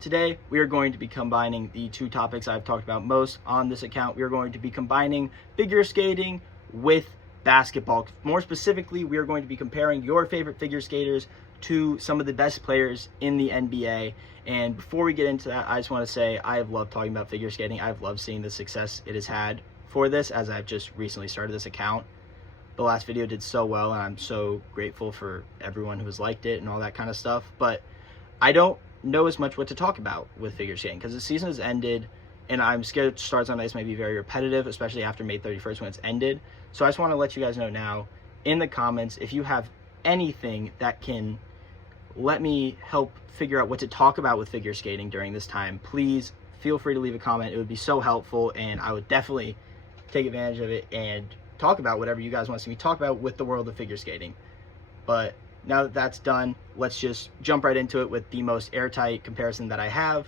Today, we are going to be combining the two topics I've talked about most on this account. We are going to be combining figure skating with basketball. More specifically, we are going to be comparing your favorite figure skaters to some of the best players in the NBA. And before we get into that, I just want to say I have loved talking about figure skating. I've loved seeing the success it has had for this, as I've just recently started this account. The last video did so well, and I'm so grateful for everyone who has liked it and all that kind of stuff. But I don't know as much what to talk about with figure skating because the season has ended, and I'm scared Stars on Ice might be very repetitive, especially after May 31st when it's ended. So I just want to let you guys know now in the comments if you have anything that can let me help figure out what to talk about with figure skating during this time. Please feel free to leave a comment. It would be so helpful, and I would definitely take advantage of it and talk about whatever you guys want to see me talk about with the world of figure skating. But now that that's done, let's just jump right into it with the most airtight comparison that I have.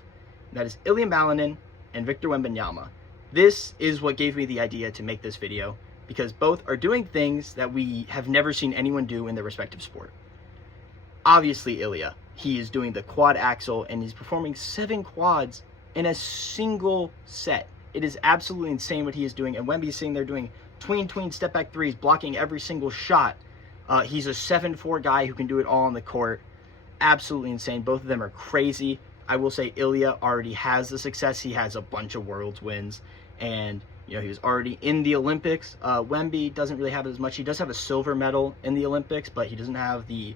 That is Ilya Malinin and Victor Wembanyama. This is what gave me the idea to make this video, because both are doing things that we have never seen anyone do in their respective sport. Obviously, Ilya, he is doing the quad axel, and he's performing 7 quads in a single set. It is absolutely insane what he is doing, and Wemby's sitting there doing tween step back threes, blocking every single shot. He's a 7'4" guy who can do it all on the court. Absolutely insane. Both of them are crazy. I will say Ilya already has the success. He has a bunch of Worlds wins, and he was already in the Olympics. Wemby doesn't really have as much. He does have a silver medal in the Olympics, but he doesn't have the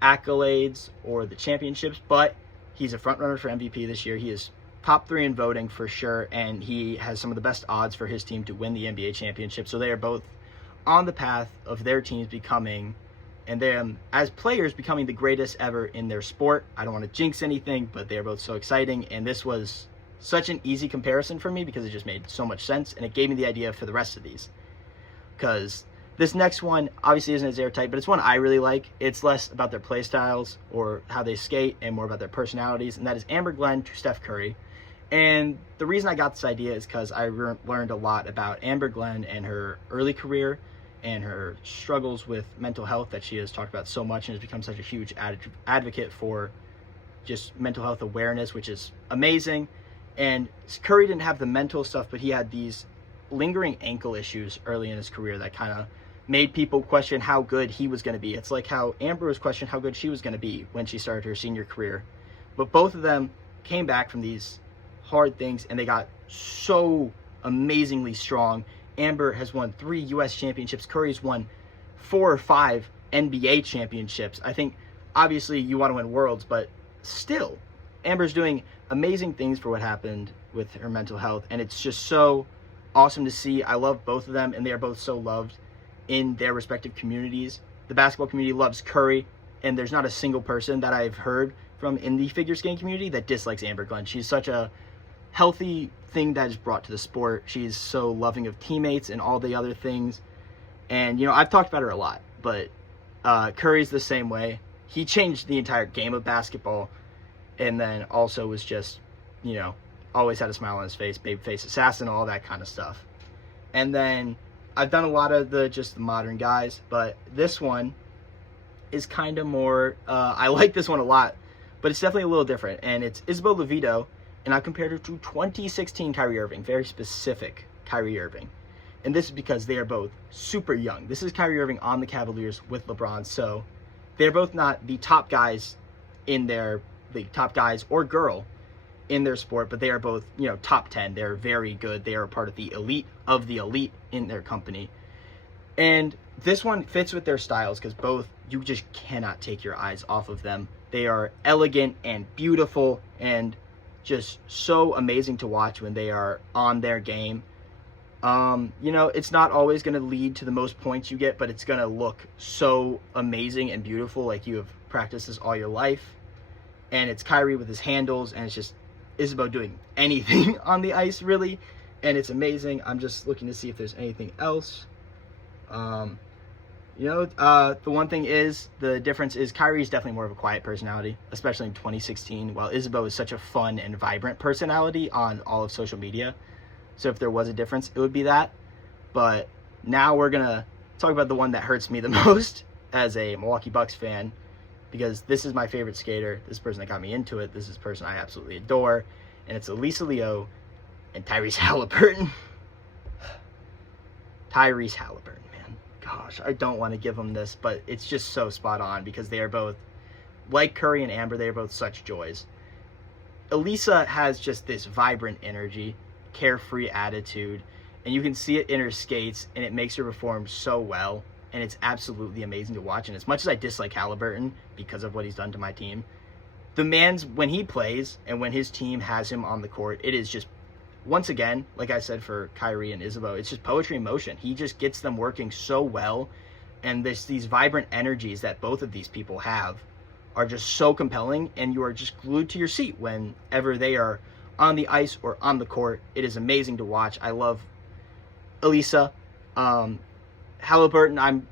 accolades or the championships. But he's a front runner for MVP this year. He is top 3 in voting for sure, and he has some of the best odds for his team to win the NBA championship. So they are both on the path of their teams becoming, and them as players becoming, the greatest ever in their sport. I don't want to jinx anything, but they're both so exciting, and this was such an easy comparison for me because it just made so much sense, and it gave me the idea for the rest of these. Because this next one obviously isn't as airtight, but it's one I really like. It's less about their play styles or how they skate and more about their personalities, and that is Amber Glenn to Steph Curry. And the reason I got this idea is because I learned a lot about Amber Glenn and her early career and her struggles with mental health that she has talked about so much, and has become such a huge advocate for just mental health awareness, which is amazing. And Curry didn't have the mental stuff, but he had these lingering ankle issues early in his career that kind of made people question how good he was going to be. It's like how Amber was questioning how good she was going to be when she started her senior career. But both of them came back from these hard things, and they got so amazingly strong. Amber has won 3 U.S. championships. Curry's won 4 or 5 NBA championships. I think, obviously, you want to win Worlds, but still, Amber's doing amazing things for what happened with her mental health, and it's just so awesome to see. I love both of them, and they are both so loved in their respective communities. The basketball community loves Curry, and there's not a single person that I've heard from in the figure skating community that dislikes Amber Glenn. She's such a healthy thing that is brought to the sport. She's so loving of teammates and all the other things. And, I've talked about her a lot, but Curry's the same way. He changed the entire game of basketball, and then also was just, always had a smile on his face, babyface assassin, all that kind of stuff. And then I've done a lot of the modern guys, but this one is kind of more, I like this one a lot, but it's definitely a little different. And it's Isabel Levito, and I compared her to 2016 Kyrie Irving, very specific Kyrie Irving. And this is because they are both super young. This is Kyrie Irving on the Cavaliers with LeBron, so they're both not the top guys or girl in their sport, but they are both, top 10. They're very good. They are part of the elite in their company. And this one fits with their styles because both, you just cannot take your eyes off of them. They are elegant and beautiful and just so amazing to watch when they are on their game. It's not always going to lead to the most points you get, but it's going to look so amazing and beautiful, like you have practiced this all your life. And it's Kyrie with his handles, and it's just Isabeau doing anything on the ice, really. And it's amazing. I'm just looking to see if there's anything else. The one thing is, the difference is Kyrie's definitely more of a quiet personality, especially in 2016, while Isabeau is such a fun and vibrant personality on all of social media. So if there was a difference, it would be that. But now we're going to talk about the one that hurts me the most as a Milwaukee Bucks fan, because this is my favorite skater. This person that got me into it. This is a person I absolutely adore. And it's Alyssa Liu and Tyrese Haliburton. Tyrese Haliburton, man. Gosh, I don't want to give him this, but it's just so spot on because they are both, like Curry and Amber, they are both such joys. Alyssa has just this vibrant energy, carefree attitude, and you can see it in her skates, and it makes her perform so well, and it's absolutely amazing to watch. And as much as I dislike Haliburton because of what he's done to my team, the man's, when he plays and when his team has him on the court, it is just, once again, like I said for Kyrie and Isabeau, it's just poetry in motion. He just gets them working so well, and these vibrant energies that both of these people have are just so compelling, and you are just glued to your seat whenever they are on the ice or on the court. It is amazing to watch. I love Alyssa. Haliburton,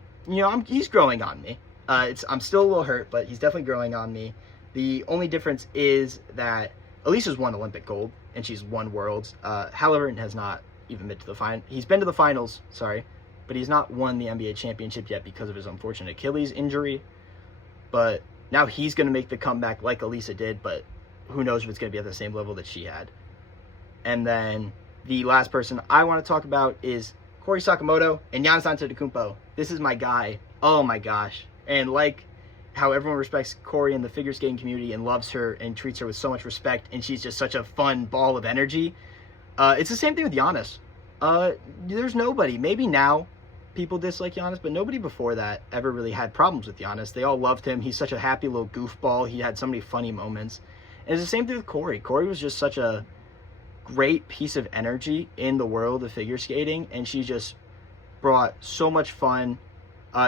he's growing on me. I'm still a little hurt, but he's definitely growing on me. The only difference is that Alyssa's won Olympic gold, and she's won Worlds. Haliburton has not even been to the final. He's been to the finals, but he's not won the NBA championship yet because of his unfortunate Achilles injury. But now he's going to make the comeback like Alyssa did, but who knows if it's going to be at the same level that she had. And then the last person I want to talk about is Corey Sakamoto and Giannis Antetokounmpo. This is my guy. Oh my gosh. And like how everyone respects Corey in the figure skating community and loves her and treats her with so much respect, and she's just such a fun ball of energy. It's the same thing with Giannis. There's nobody, maybe now people dislike Giannis, but nobody before that ever really had problems with Giannis. They all loved him. He's such a happy little goofball. He had so many funny moments. And it's the same thing with Corey. Corey was just such a great piece of energy in the world of figure skating, and she just brought so much fun.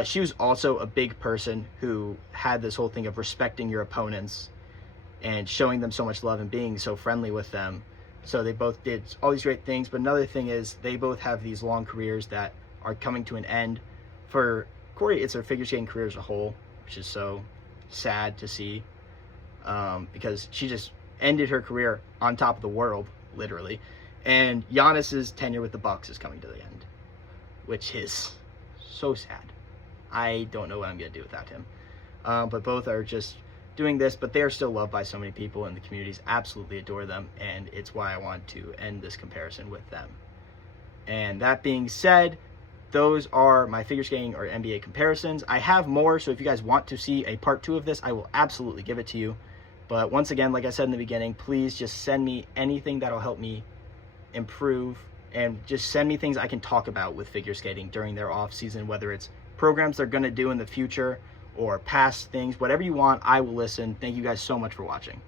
She was also a big person who had this whole thing of respecting your opponents and showing them so much love and being so friendly with them. So they both did all these great things. But another thing is they both have these long careers that are coming to an end. For Corey, it's her figure skating career as a whole, which is so sad to see, because she just ended her career on top of the world, literally. And Giannis's tenure with the Bucks is coming to the end, which is so sad. I don't know what I'm going to do without him. But both are just doing this, but they are still loved by so many people, and the communities absolutely adore them, and it's why I want to end this comparison with them. And that being said, those are my figure skating or NBA comparisons. I have more, so if you guys want to see a part 2 of this, I will absolutely give it to you. But once again, like I said in the beginning, please just send me anything that'll help me improve, and just send me things I can talk about with figure skating during their off season, whether it's programs they're going to do in the future or past things. Whatever you want, I will listen. Thank you guys so much for watching.